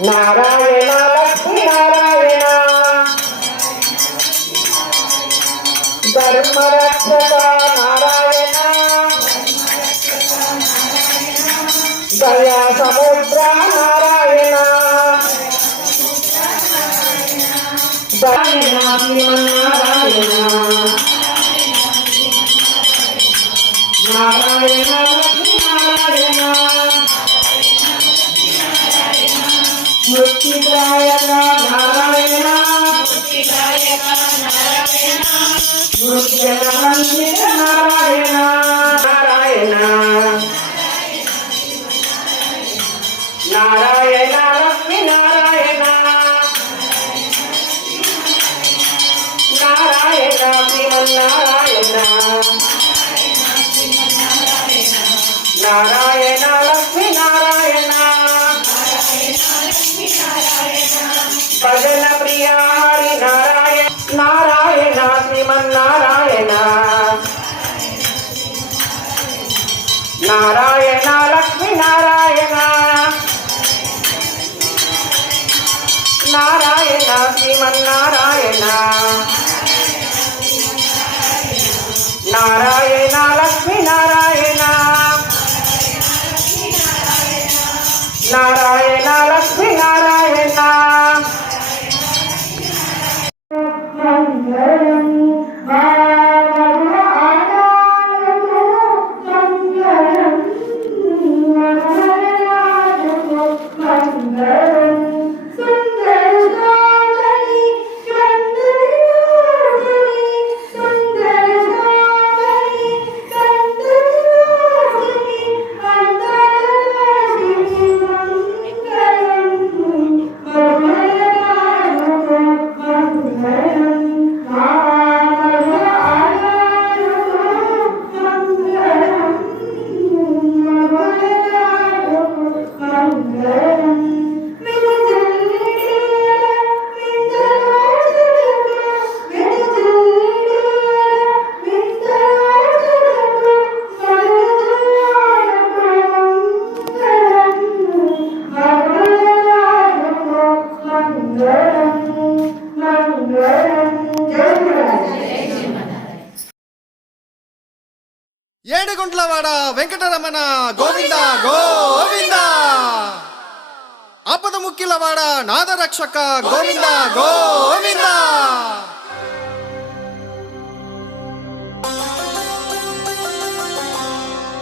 నారాయణ లక్ష్మీ నారాయణ ధర్మరక్షక నారాయణ దయా సముద్ర నారాయణ నారాయణ శ్రీమన్నారాయణ నారాయణ లక్ష్మీ నారాయణ మృత్యుదాయక నారాయణ మృత్యువంచిత నారాయణ నారాయణ నారాయణ లక్ష్మీ నారాయణ నారాయణ శ్రీమన్నారాయణ నారాయణ లక్ష్మీ నారాయణ భజన ప్రియ హరి నారాయణ నారాయణ శ్రీమన్నారాయణ నారాయణ లక్ష్మీ నారాయణ నారాయణ శ్రీమన్నారాయణ నారాయణ లక్ష్మీ నారాయణ నారాయణ లక్ష్మీ నారాయణ ఏడుగుంట్లవాడ వెంకటరమణ గోవింద గోవింద ఆపద ముక్కిలవాడ నాదరక్షక గోవింద గోవింద